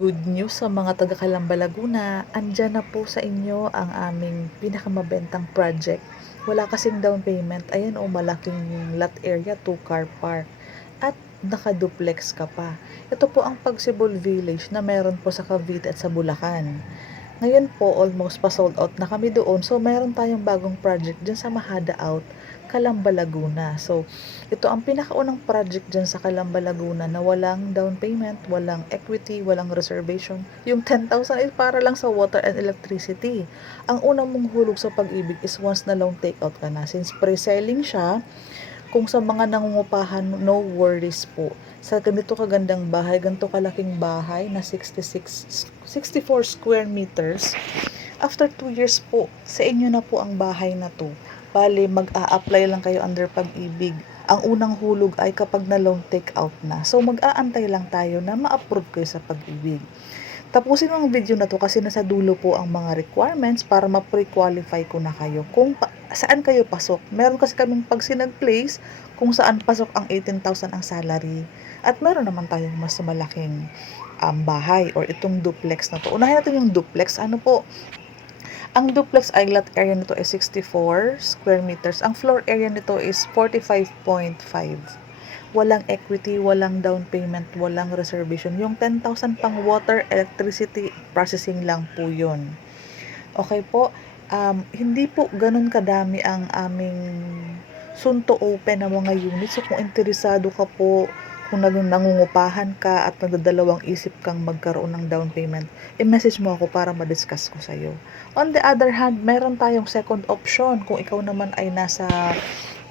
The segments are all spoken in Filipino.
Good news sa mga taga Calamba, Laguna, andiyan na po sa inyo ang aming pinakamabentang project. Wala kasing down payment. Ayan o, malaking lot area, 2-car park. At naka-duplex ka pa. Ito po ang Pagsibol Village na meron po sa Cavite at sa Bulacan. Ngayon po, almost pa-sold out na kami doon. So, meron tayong bagong project dyan sa Mahada Out, Calamba, Laguna. So, ito ang pinakaunang project dyan sa Calamba, Laguna na walang down payment, walang equity, walang reservation. Yung 10,000 is para lang sa water and electricity. Ang unang mong hulog sa pag-ibig is once na loan take out ka na. Since pre-selling siya, kung sa mga nangungupahan, no worries po. Sa ganito kagandang bahay, ganito kalaking bahay na 64 square meters, after 2 years po, sa inyo na po ang bahay na to. Bale, mag-a-apply lang kayo under pag-ibig. Ang unang hulog ay kapag na loan take out na. So, mag-aantay lang tayo na ma-approve kayo sa pag-ibig. Tapusin mo ang video na to kasi nasa dulo po ang mga requirements para ma-pre-qualify ko na kayo kung saan kayo pasok. Meron kasi kaming pag sinag-place kung saan pasok ang 18,000 ang salary. At meron naman tayong mas malaking bahay or itong duplex na to. Unahin natin yung duplex. Ano po? Ang duplex ay lot area nito is 64 square meters. Ang floor area nito is 45.5. Walang equity, walang down payment, walang reservation. Yung 10,000 pang water, electricity, processing lang po yun. Okay po, hindi po ganun kadami ang aming soon to open na mga units. So kung interesado ka po, kung nangungupahan ka at nagdadalawang isip kang magkaroon ng down payment, i-message mo ako para ma-discuss ko sa'yo. On the other hand, meron tayong second option. Kung ikaw naman ay nasa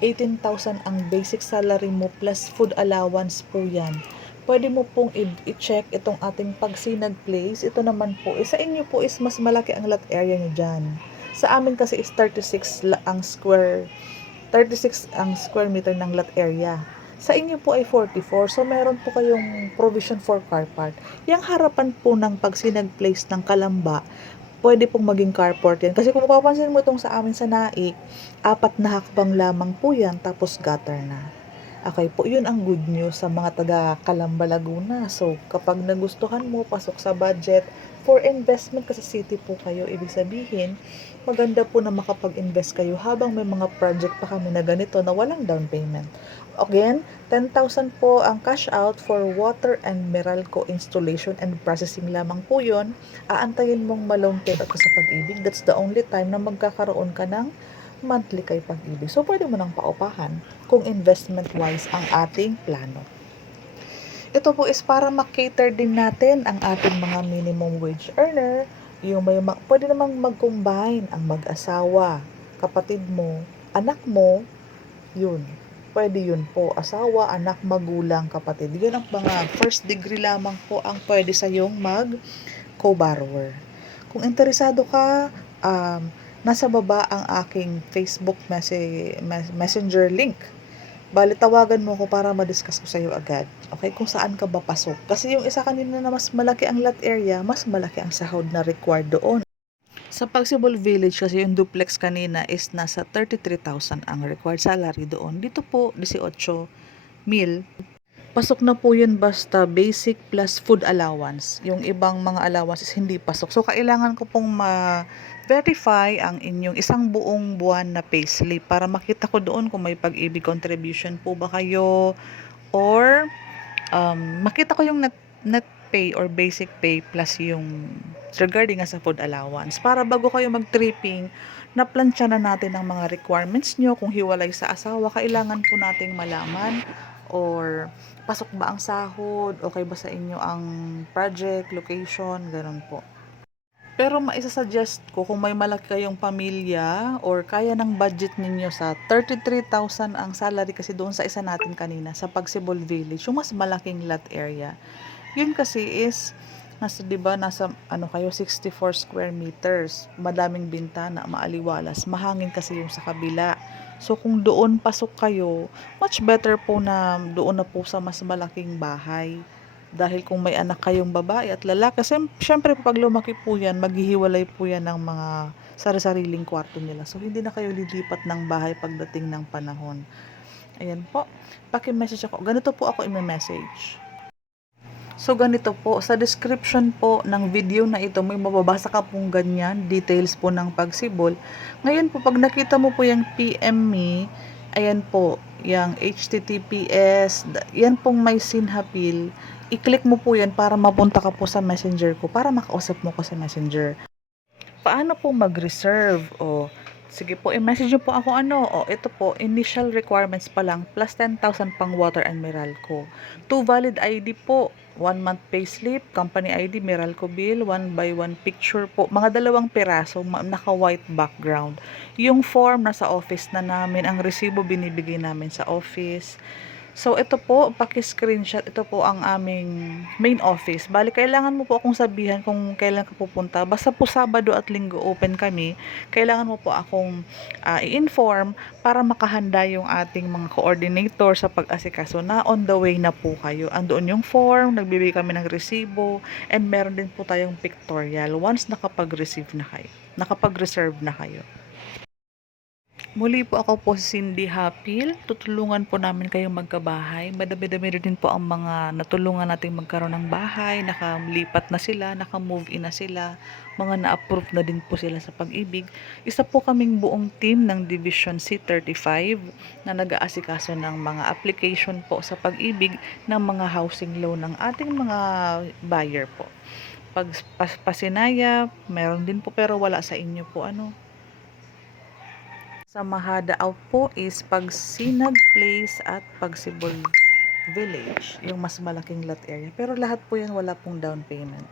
18,000 ang basic salary mo plus food allowance po yan. Pwede mo pong i-check itong ating Pagsinag Place. Ito naman po, sa inyo po is mas malaki ang lot area nyo dyan. Sa amin kasi is 36 ang square meter ng lot area. Sa inyo po ay 44, so meron po kayong provision for car park. Yang harapan po ng Pagsinag Place ng Calamba, pwede pong maging carport yan. Kasi kung mapapansin mo itong sa amin sa Naik, 4 na hakbang lamang po yan, tapos gutter na. Okay po, yun ang good news sa mga taga Calamba, Laguna. So, kapag nagustuhan mo, pasok sa budget, for investment kasi city po kayo, ibig sabihin, maganda po na makapag-invest kayo habang may mga project pa kami na ganito na walang down payment. Again, 10,000 po ang cash out for water and Meralco installation and processing lamang po yun. Aantayin mong malong take out ka sa pag-ibig. That's the only time na magkakaroon ka ng monthly kay pag-ibig. So, pwede mo nang paupahan kung investment-wise ang ating plano. Ito po is para makater din natin ang ating mga minimum wage earner. Yung pwede namang mag-combine ang mag-asawa, kapatid mo, anak mo, yun. Pwede yun po. Asawa, anak, magulang, kapatid. Yun ang mga first degree lamang po ang pwede sa yung mag-co-borrower. Kung interesado ka, nasa baba ang aking Facebook messenger link. Bali, tawagan mo ko para ma-discuss ko sa'yo agad. Okay, kung saan ka ba pasok. Kasi yung isa kanina na mas malaki ang lot area, mas malaki ang sahod na required doon. Sa Pagsibol Village kasi yung duplex kanina is nasa 33,000 ang required salary doon. Dito po 18,000. Pasok na po yun basta basic plus food allowance. Yung ibang mga allowances hindi pasok. So kailangan ko pong ma-verify ang inyong isang buong buwan na payslip para makita ko doon kung may pag-ibig contribution po ba kayo or makita ko yung net pay or basic pay plus yung regarding sa food allowance. Para bago kayo mag-tripping, naplansya na natin ang mga requirements nyo. Kung hiwalay sa asawa, kailangan po nating malaman or pasok ba ang sahod, okay ba sa inyo ang project, location, ganun po. Pero maisa-suggest ko kung may malaki kayong pamilya or kaya ng budget ninyo sa 33,000 ang salary kasi doon sa isa natin kanina sa Pagsibol Village, yung mas malaking lot area. Yun kasi is nasa 'di ba nasa ano kayo 64 square meters, madaming bintana, maaliwalas, mahangin kasi yung sa kabila. So kung doon pasok kayo, much better po na doon na po sa mas malaking bahay. Dahil kung may anak kayong babae at lalaki, syempre pag lumaki po yan, maghihiwalay po yan ng mga sari-sariling kwarto nila. So, hindi na kayo lilipat ng bahay pagdating ng panahon. Ayan po. Paki-message ako. Ganito po ako i-message. So, ganito po, sa description po ng video na ito, may mababasa ka pong ganyan, details po ng pagsibol. Ngayon po, pag nakita mo po yung PM me, ayan po, yung HTTPS, yan pong may sinhapil, i-click mo po yan para mapunta ka po sa messenger ko, para makausap mo ko sa messenger. Paano po mag-reserve? O, sige po, i-message niyo po ako ito po, initial requirements pa lang, plus 10,000 pang water and Meralco. 2 valid ID po, 1 month payslip, company ID, Meralco bill, 1 by 1 picture po, mga 2 piraso, naka-white background. Yung form nasa office na namin, ang resibo binibigay namin sa office. So, ito po, paki-screenshot. Ito po ang aming main office. Bali, kailangan mo po akong sabihan kung kailan ka pupunta. Basta po Sabado at Linggo open kami. Kailangan mo po akong i-inform para makahanda yung ating mga coordinator sa pag-asikaso na on the way na po kayo. Andoon yung form, nagbibigay kami ng resibo, and meron din po tayong pictorial once nakapag-receive na kayo. Nakapag-reserve na kayo. Muli po ako po si Cindy Hapil. Tutulungan po namin kayong magkabahay. Madami-dami rin po ang mga natulungan nating magkaroon ng bahay. Nakalipat na sila, naka-move in na sila. Mga na-approve na din po sila sa pag-ibig. Isa po kaming buong team ng Division C35 na nag-aasikaso ng mga application po sa pag-ibig ng mga housing loan ng ating mga buyer po. Pag pasinaya, meron din po pero wala sa inyo po Sa Mahada out po is Pagsinag Place at Pagsibol Village, yung mas malaking lot area. Pero lahat po yan wala pong down payment.